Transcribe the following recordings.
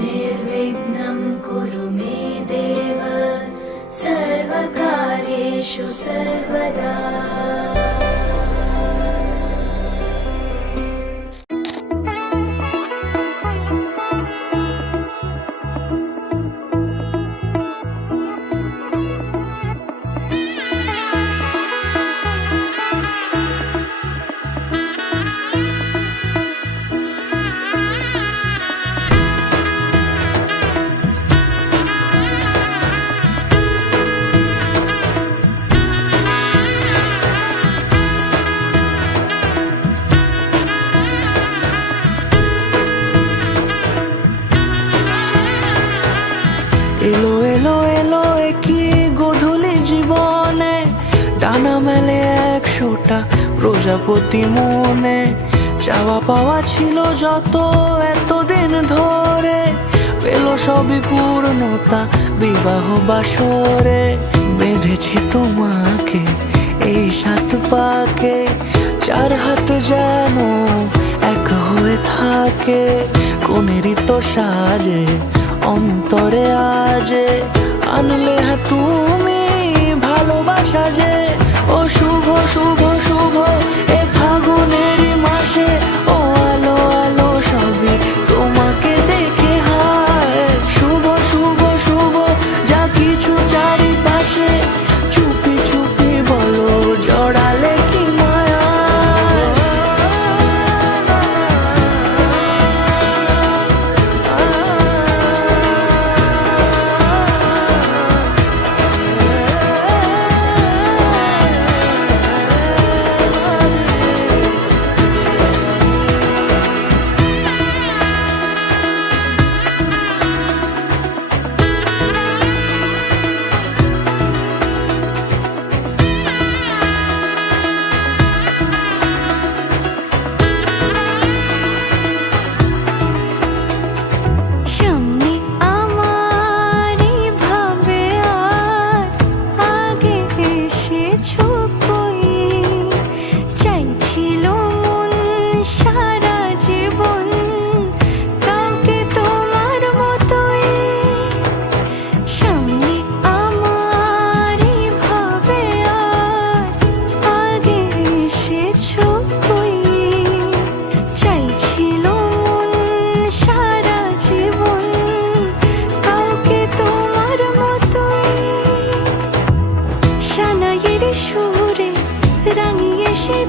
निर्विघ्नं कुरु मे देव सर्वकार्येषु सर्वदा। এলো এলো এলো একই গোধূলি জীবনে, ডানা মেলে 100টা প্রজাপতি মনে। চাওয়া পাওয়া ছিল যত এতদিন ধরে, পেল সবই পূর্ণতা বিবাহ বাসরে। বেঁধেছি তোমাকে এই 7 পাকে, 4 হাত যেন এক হয়ে থাকে। কোনেরই তো সাজে অন্তরে আজে, আনলে হ্যাঁ তুমি ভালোবাসা যে। ও শুভ শুভ শুভ এ ফাগুনেরই মাসে, ও আলো আলো সবই তোমাকে দেখে হায়। শুভ শুভ শুভ যা কিছু চারিপাশে, চুপি চুপি বলো জড়ালে কি মায়া।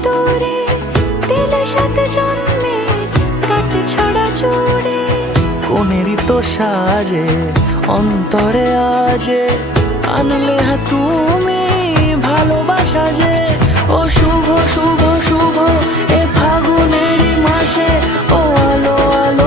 দূরে দিলে 7 জন্মের কাট ছড়া জুড়ে। কোনেরই তো সাজে অন্তরে আজে, আনলে হ্যাঁ তুমি ভালোবাসা যে। ও শুভ শুভ শুভ এ ফাগুনেরই মাসে, ও আলো আলো